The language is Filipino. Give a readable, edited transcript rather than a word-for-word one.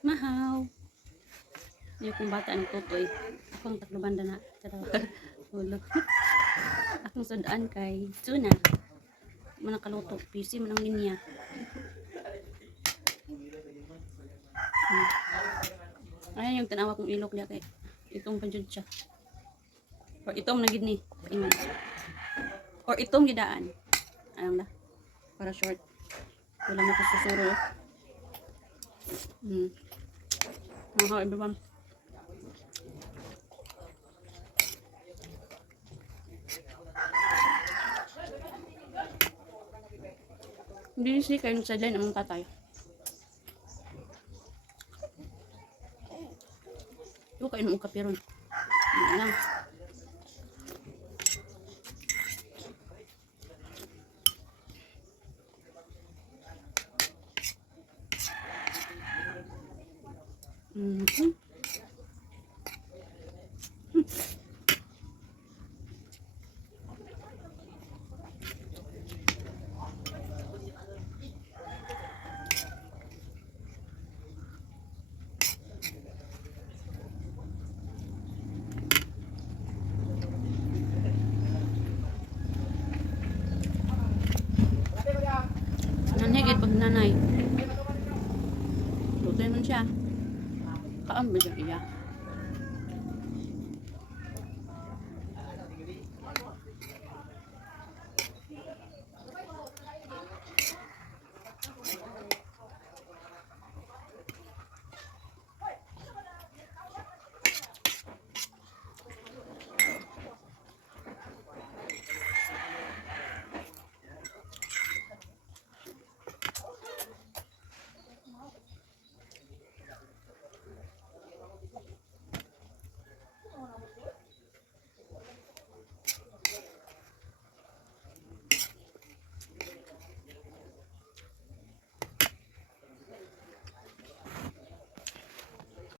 Mahaw. Yung kung bata ang tutoy. Akong taklo banda na. Ulo. Akong sudaan kay tuna. Manang kaluto. PC manang linya. Ayan yung tanawa kong ilok niya kay itong panjud siya. Or itong nagid ni. Ingon. Or itong gidaan. Anong na? Para short. Wala mo ko susuro. Mahaw everyone. Hindi siya kayo sa dyan among tatay. Ito kayo nung kapiron. Ano lang. Nanigid pag nanay. Lutoy man siya. Kaam ba siya iya?